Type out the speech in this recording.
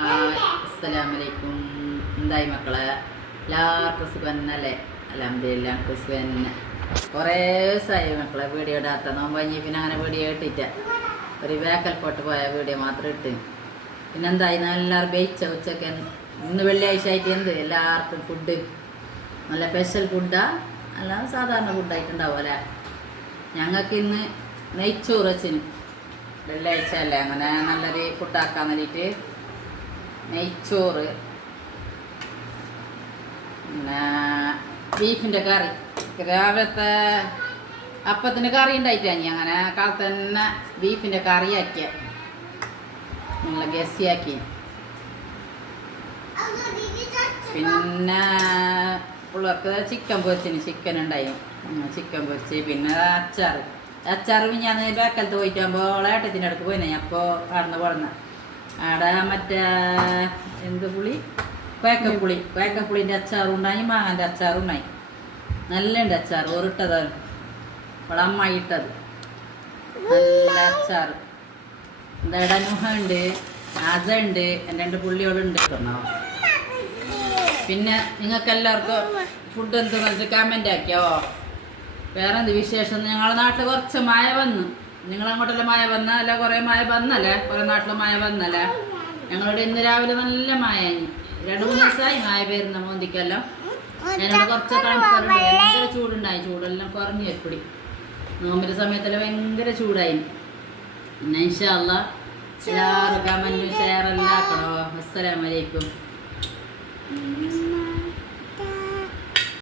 അസ്സലാമലൈക്കും. എന്തായി മക്കളെ, എല്ലാവർക്കും സുഖന്നല്ലേ? അൽഹംദുലില്ലാ സുഖന്നെ. കുറേ ദിവസമായി മക്കളെ വീഡിയോ ഇടാത്ത. നോമ്പഞ്ഞി പിന്നെ അങ്ങനെ വീഡിയോ ഇട്ടിട്ട ഒരു വേക്കൽ പോട്ട് പോയ വീഡിയോ മാത്രം ഇട്ട്. പിന്നെന്തായി എല്ലാവരും ബേച്ച ഉച്ചക്ക്. ഇന്ന് വെള്ളിയാഴ്ച ആയിട്ട് എന്ത് എല്ലാവർക്കും ഫുഡ് നല്ല സ്പെഷ്യൽ ഫുഡാ, അല്ല സാധാരണ ഫുഡായിട്ടുണ്ടാവും അല്ലേ? ഞങ്ങൾക്ക് ഇന്ന് നെയ്ച്ചോറ് വെച്ചിന്. വെള്ളിയാഴ്ച അല്ലേ, അങ്ങനെ നല്ലൊരു ഫുഡാക്കാൻ വേണ്ടിയിട്ട് നെയ്ച്ചോറ്, പിന്നെ ബീഫിൻ്റെ കറി. രാവിലത്തെ അപ്പത്തിൻ്റെ കറി ഉണ്ടായിട്ടാണ് അങ്ങനെ കാലത്ത് തന്നെ ബീഫിൻ്റെ കറി ആക്കിയ നല്ല ഗസിയാക്കി. പിന്നെ പിള്ളേർക്ക് ചിക്കൻ പൊരിച്ചിന്, ചിക്കൻ ഉണ്ടായി, ചിക്കൻ പൊരിച്ച്. പിന്നെ അച്ചാറ് ഞാൻ ബാക്കലത്ത് പോയിട്ടാകുമ്പോൾ ഏട്ടത്തിൻ്റെ അടുത്ത് പോയിനെ. അപ്പോൾ അവിടുന്ന് കൊടുന്ന അവിടെ മറ്റേ എന്ത് പുളി, പേക്കപ്പുളിൻ്റെ അച്ചാറും ഉണ്ടായി, മാങ്ങൻ്റെ അച്ചാറും ഉണ്ടായി. നല്ല ഉണ്ട് അച്ചാർ, ഓറിട്ടതാണ് അവളെ അമ്മായി ഇട്ടത്. നല്ല അച്ചാർ. എന്താ നുഹ ഉണ്ട്, ആജ ഉണ്ട്, എൻ്റെ 2 പുള്ളിയോടുണ്ട്. പിന്നെ നിങ്ങൾക്ക് എല്ലാവർക്കും ഫുഡ് എന്തെന്ന് വെച്ചാൽ കമൻ്റ് ആക്കിയോ. വേറെ എന്ത് വിശേഷം? ഞങ്ങളുടെ നാട്ടിൽ കുറച്ച് മഴ വന്നു. നിങ്ങളങ്ങോട്ടെല്ലാം മഴ വന്നല്ല? കുറേ മഴ വന്നല്ലേ? കുറേ നാട്ടിൽ മഴ വന്നല്ലേ? ഞങ്ങളുടെ ഇന്ന് രാവിലെ നല്ല മഴ. 2-3 ദിവസമായി മഴ പേരുന്ന മോന്തിക്കല്ലോ. ഞാനിവിടെ കുറച്ച് തണുപ്പുണ്ട്. ഭയങ്കര ചൂടുണ്ടായി, ചൂടെല്ലാം കുറഞ്ഞു എപ്പിടി. നോമ്പിൻ്റെ സമയത്തെല്ലാം ഭയങ്കര ചൂടായി. പിന്നെ ഇൻഷാ അല്ലാഹ് എല്ലാവരും കമൻറ്റും ഷെയറെല്ലാം ആക്കണോ. അസ്സലാമു അലൈക്കും.